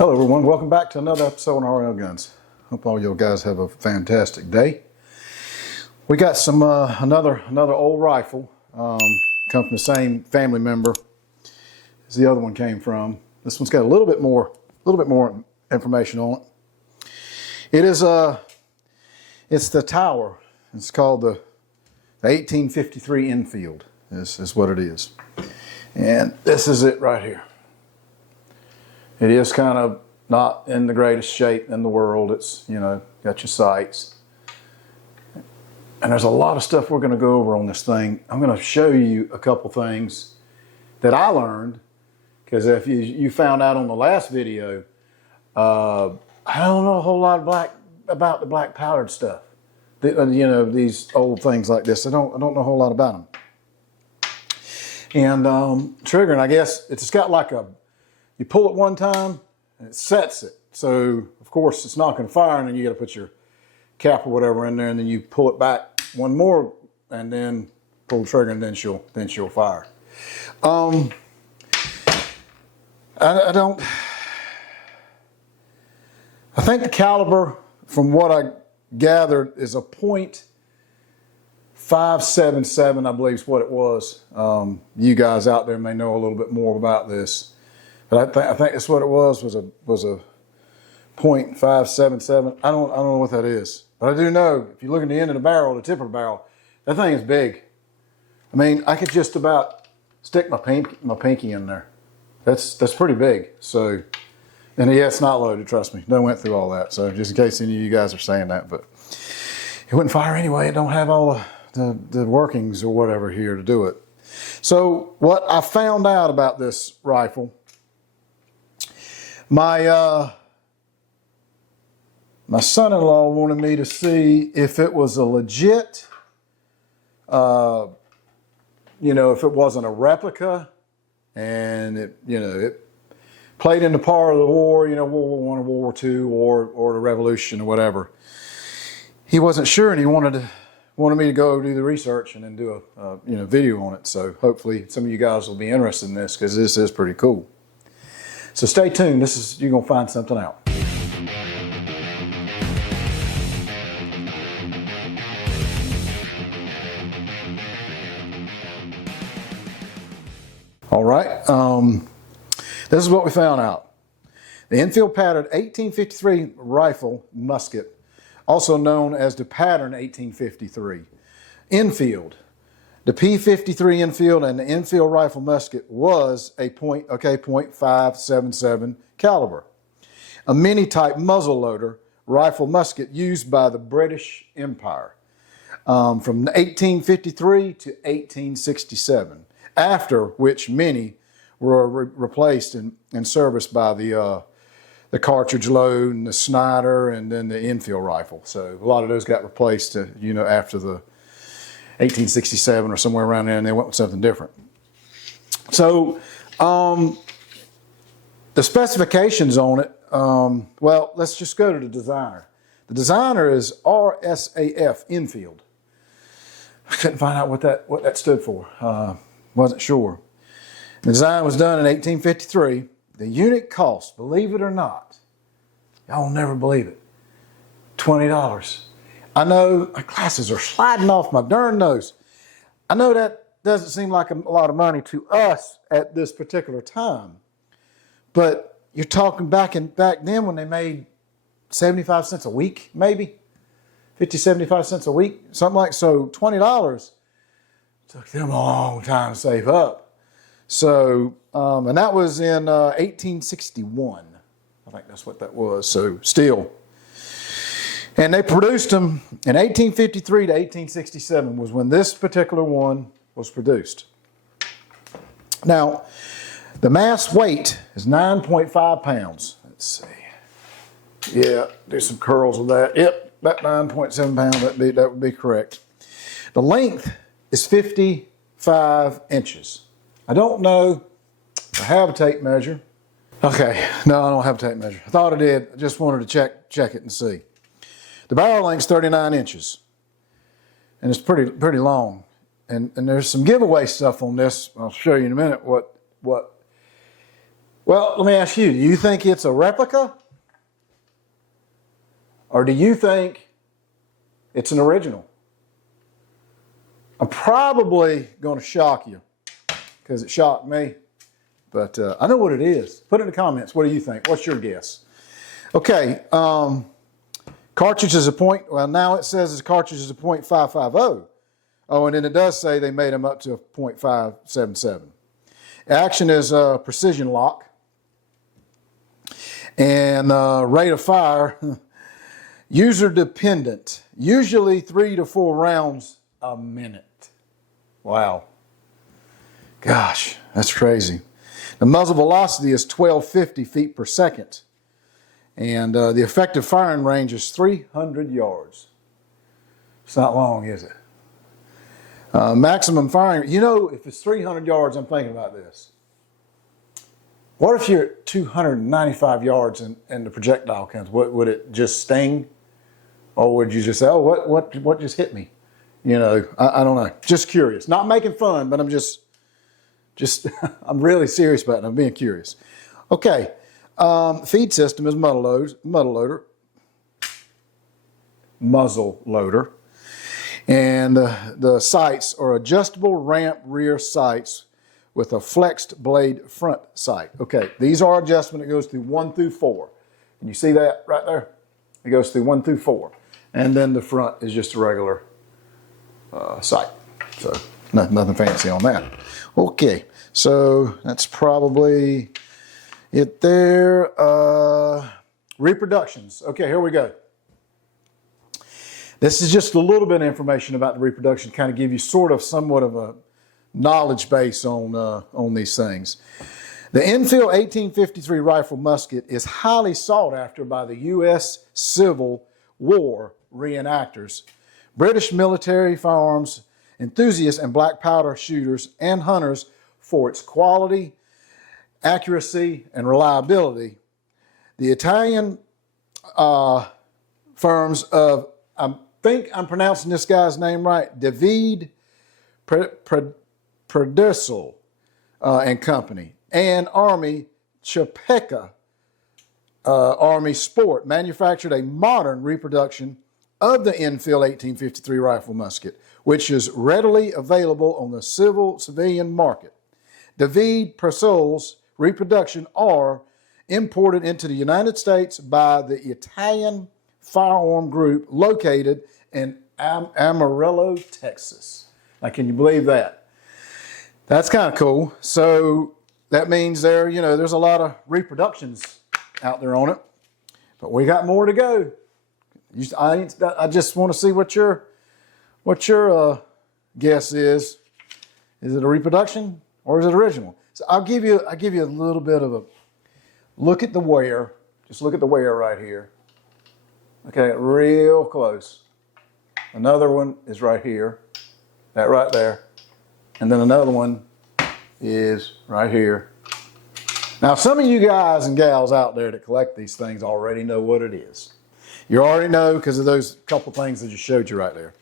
Hello everyone, welcome back to another episode on RL Guns. Hope all you guys have a fantastic day. We got some another old rifle, come from the same family member as the other one came from. This one's got a little bit more information on it. It is it's the Tower. It's called the 1853 Enfield. This is what it is, and this is it right here. It is kind of not in the greatest shape in the world. It's, you know, got your sights. And there's a lot of stuff we're going to go over on this thing. I'm going to show you a couple things that I learned, because if you found out on the last video, I don't know a whole lot about the black powdered stuff. You know, these old things like this. I don't know a whole lot about them. And triggering, I guess, it's got like a, you pull it one time and it sets it. So of course it's not going to fire, and then you got to put your cap or whatever in there, and then you pull it back one more and then pull the trigger, and then she'll fire. I think the caliber, from what I gathered, is a .577, I believe is what it was. You guys out there may know a little bit more about this. But I think that's what it was a .577. I don't know what that is. But I do know, if you look at the end of the barrel, the tip of the barrel, that thing is big. I mean, I could just about stick my pinky in there. That's pretty big. So, and yeah, it's not loaded, trust me. Done went through all that. So just in case any of you guys are saying that, but it wouldn't fire anyway. It don't have all the workings or whatever here to do it. So what I found out about this rifle, my son-in-law wanted me to see if it was a legit, you know, if it wasn't a replica, and it, you know, it played into part of the war, you know, World War I or World War II, or the Revolution or whatever. He wasn't sure, and he wanted me to go do the research and then do a you know, video on it. So hopefully some of you guys will be interested in this, because this is pretty cool. So stay tuned. You're going to find something out. All right. This is what we found out. The Enfield pattern 1853 rifle musket, also known as the pattern 1853 Enfield. The P53 Enfield and the Enfield rifle musket was a .577 caliber, a mini-type muzzleloader rifle musket used by the British Empire from 1853 to 1867, after which many were replaced and serviced by the cartridge load and the Snider and then the Enfield rifle. So a lot of those got replaced, you know, after the 1867 or somewhere around there, and they went with something different. So the specifications on it, well, let's just go to the designer. The designer is RSAF Enfield. I couldn't find out what that stood for. Wasn't sure. The design was done in 1853. The unit cost, believe it or not, y'all will never believe it, $20. I know my glasses are sliding off my darn nose. I know that doesn't seem like a lot of money to us at this particular time, but you're talking back then when they made 75 cents a week, maybe 50, 75 cents a week, something like so. $20 took them a long time to save up. So, and that was in 1861. I think that's what that was. So still. And they produced them in 1853 to 1867 was when this particular one was produced. Now, the mass weight is 9.5 pounds. Let's see. Yeah, do some curls with that. Yep, about 9.7 pounds. That would be correct. The length is 55 inches. I don't know if I have a tape measure. Okay, no, I don't have a tape measure. I thought I did. I just wanted to check it and see. The barrel length is 39 inches, and it's pretty long. And there's some giveaway stuff on this. I'll show you in a minute what Well, let me ask you, do you think it's a replica? Or do you think it's an original? I'm probably going to shock you because it shocked me. But I know what it is. Put it in the comments. What do you think? What's your guess? Okay. Cartridge is a point. Well, now it says the cartridge is a .550. Oh, and then it does say they made them up to a .577. Action is precision lock. And rate of fire, user dependent. Usually 3 to 4 rounds a minute. Wow. Gosh, that's crazy. The muzzle velocity is 1250 feet per second. And the effective firing range is 300 yards. It's not long, is it? Maximum firing, you know, if it's 300 yards, I'm thinking about this. What if you're at 295 yards and the projectile comes? Would it just sting? Or would you just say, oh, what just hit me? You know, I don't know. Just curious. Not making fun, but I'm just I'm really serious about it. I'm being curious. Okay. Feed system is muzzle loader. And the sights are adjustable ramp rear sights with a flexed blade front sight. Okay, these are adjustment. It goes through 1 through 4. Can you see that right there? It goes through 1 through 4. And then the front is just a regular sight. So nothing fancy on that. Okay, so that's probably it there. Reproductions. Okay, here we go. This is just a little bit of information about the reproduction, kind of give you sort of somewhat of a knowledge base on these things. The Enfield 1853 rifle musket is highly sought after by the U.S. Civil War reenactors, British military firearms enthusiasts, and black powder shooters and hunters for its quality, accuracy, and reliability. The Italian firms of, I think I'm pronouncing this guy's name right, David Perdisel and Company, and Army Chapeka Army Sport manufactured a modern reproduction of the Enfield 1853 rifle musket, which is readily available on the civilian market. David Persol's reproduction are imported into the United States by the Italian firearm group located in Amarillo, Texas. Now, can you believe that? That's kind of cool. So that means there's a lot of reproductions out there on it, but we got more to go. I just want to see what your guess is. Is it a reproduction or is it original? So I'll give you a little bit of a look at the wear. Just look at the wear right here. Okay, real close. Another one is right here. That right there. And then another one is right here. Now, some of you guys and gals out there that collect these things already know what it is. You already know because of those couple things that just showed you right there.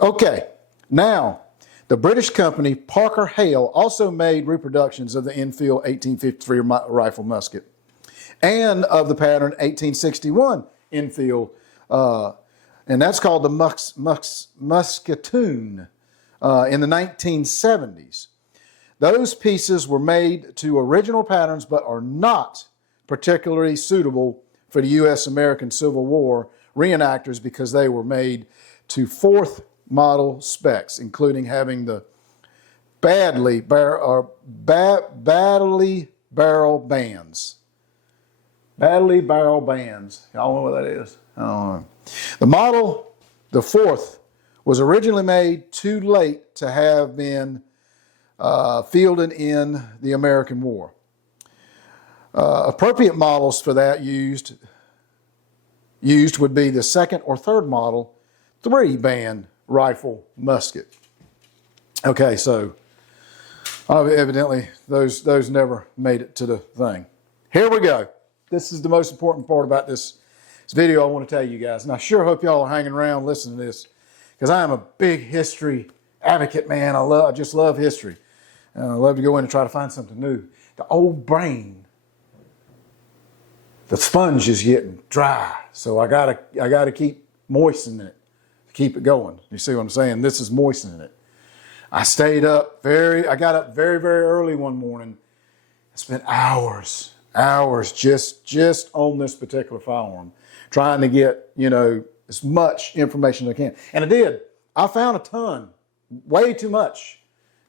Okay, now, the British company Parker Hale also made reproductions of the Enfield 1853 rifle musket and of the pattern 1861 Enfield, and that's called the Musketoon in the 1970s. Those pieces were made to original patterns but are not particularly suitable for the U.S. American Civil War reenactors because they were made to fourth model specs, including having the badly barrel bands. Badly barrel bands. Y'all know what that is? I don't know. The model, the fourth, was originally made too late to have been fielded in the American War. Appropriate models for that used would be the second or third model 3-band rifle musket. Okay, so evidently those never made it to the thing. Here we go. This is the most important part about this video I want to tell you guys, and I sure hope y'all are hanging around listening to this because I am a big history advocate, man. I just love history. And I love to go in and try to find something new. The old brain the sponge is getting dry. So I gotta keep moistening it to keep it going. You see what I'm saying? This is moistening it. I got up very, very early one morning. I spent hours just on this particular firearm, trying to get, as much information as I can. And I did. I found a ton, way too much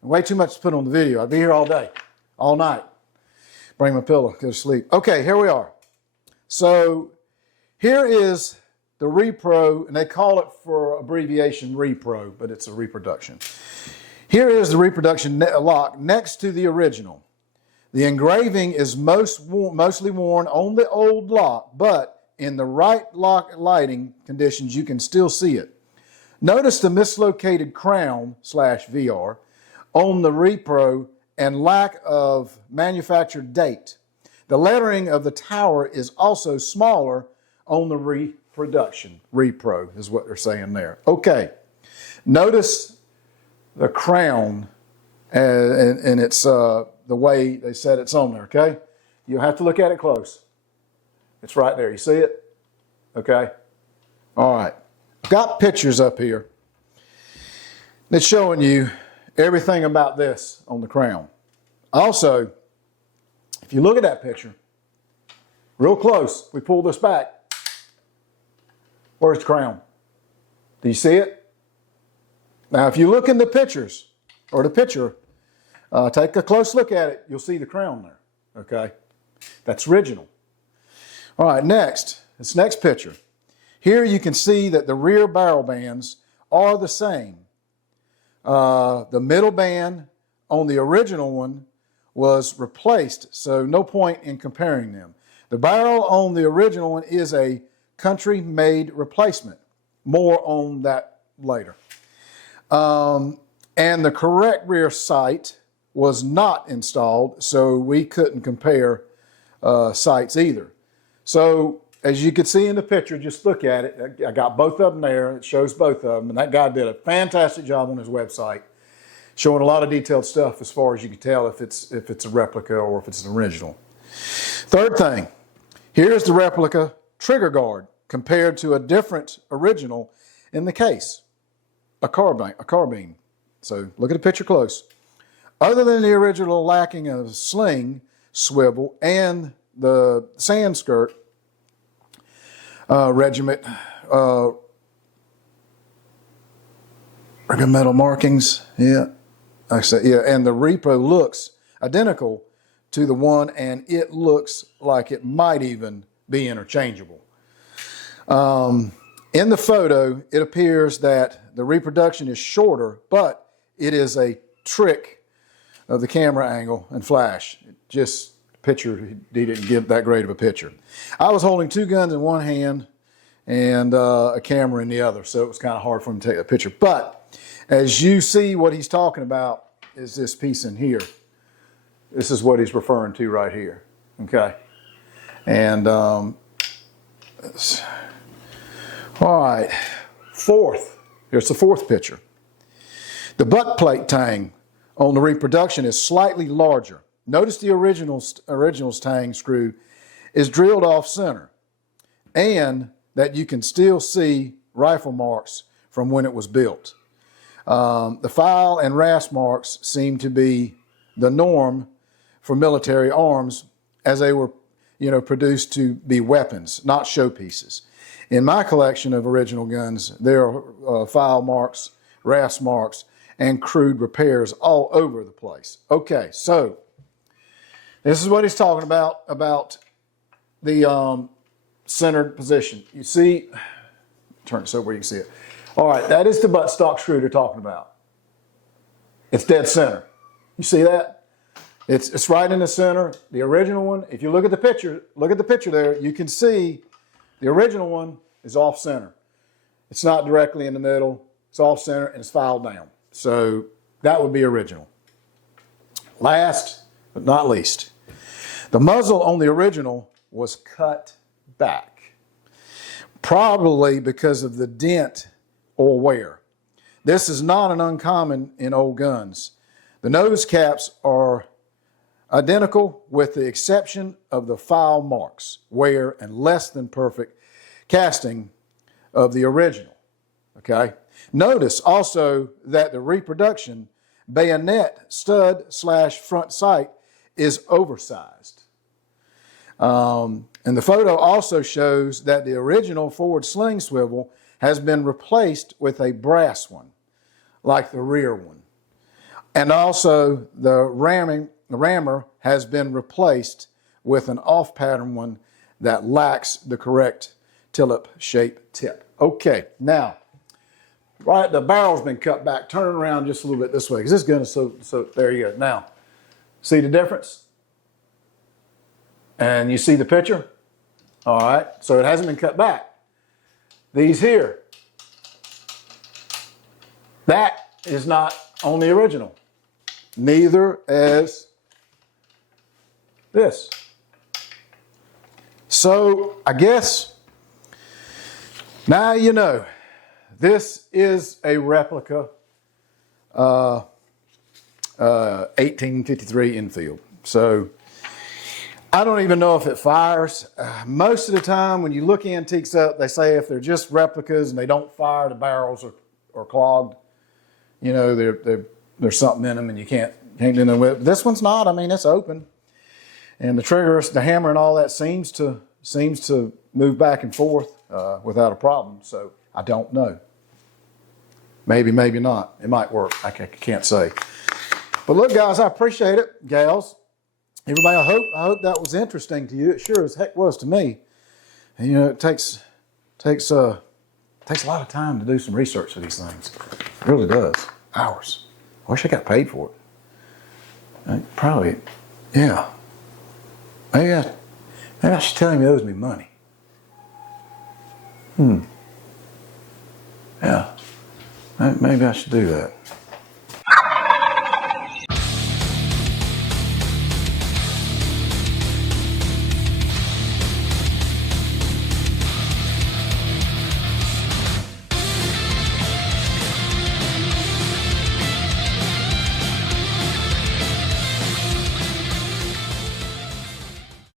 to put on the video. I'd be here all day, all night. Bring my pillow, go to sleep. Okay, here we are. So here is the repro, and they call it for abbreviation repro, but it's a reproduction. Here is the reproduction lock next to the original. The engraving is mostly worn on the old lock, but in the right lock lighting conditions, you can still see it. Notice the mislocated crown /VR on the repro and lack of manufacture date. The lettering of the tower is also smaller on the reproduction. Repro is what they're saying there. Okay, notice the crown and it's the way they said it's on there, okay? You'll have to look at it close. It's right there. You see it? Okay? All right. I've got pictures up here that's showing you everything about this on the crown. Also, if you look at that picture, real close, we pull this back. Where's the crown? Do you see it? Now, if you look in the pictures, or the picture, take a close look at it, you'll see the crown there, okay? That's original. All right, next picture. Here you can see that the rear barrel bands are the same. The middle band on the original one was replaced, so no point in comparing them. The barrel on the original one is a country-made replacement. More on that later. And the correct rear sight was not installed, so we couldn't compare sights either. So as you can see in the picture, just look at it. I got both of them there. It shows both of them, and that guy did a fantastic job on his website, showing a lot of detailed stuff as far as you can tell if it's a replica or if it's an original. Third thing, here's the replica trigger guard compared to a different original in the case, a carbine. So look at the picture close. Other than the original lacking a sling, swivel, and the sand skirt regiment, regimental markings, and the repro looks identical to the one, and it looks like it might even be interchangeable. In the photo, it appears that the reproduction is shorter, but it is a trick of the camera angle and flash. He didn't give that great of a picture. I was holding two guns in one hand and a camera in the other, so it was kind of hard for him to take that picture. But as you see, what he's talking about is this piece in here. This is what he's referring to right here, okay? And all right, here's the fourth picture. The butt plate tang on the reproduction is slightly larger. Notice the original's tang screw is drilled off center, and that you can still see rifle marks from when it was built. The file and rasp marks seem to be the norm for military arms, as they were, produced to be weapons, not showpieces. In my collection of original guns, there are file marks, rasp marks, and crude repairs all over the place. Okay, so this is what he's talking about the centered position. You see, turn it so where you can see it. All right, that is the buttstock screw they're talking about. It's dead center. You see that? It's right in the center. The original one, if you look at the picture there, you can see the original one is off center. It's not directly in the middle. It's off center and it's filed down. So that would be original. Last but not least, the muzzle on the original was cut back, probably because of the dent or wear. This is not an uncommon in old guns. The nose caps are identical with the exception of the file marks, wear, and less than perfect casting of the original. Okay. Notice also that the reproduction bayonet stud / front sight is oversized. And the photo also shows that the original forward sling swivel has been replaced with a brass one, like the rear one. And also the rammer has been replaced with an off-pattern one that lacks the correct tillip-shaped tip. Okay, now, right, the barrel's been cut back. Turn it around just a little bit this way, because this gun is so, there you go. Now, see the difference? And you see the picture? All right, so it hasn't been cut back. These here, that is not on the original. Neither is this. So I guess now you know. This is a replica 1853 Enfield. So I don't even know if it fires. Most of the time when you look antiques up, they say if they're just replicas and they don't fire, the barrels are clogged. You know, there's something in them and you can't do nothing with it. This one's not. I mean, it's open. And the trigger, the hammer and all that seems to move back and forth without a problem. So I don't know. Maybe, maybe not. It might work. I can't say. But look, guys, I appreciate it. Gals, everybody, I hope that was interesting to you. It sure as heck was to me. And, you know, it takes a lot of time to do some research for these things. It really does. Hours. I wish I got paid for it. Probably, yeah. Maybe I should tell him he owes me money. Yeah. Maybe I should do that.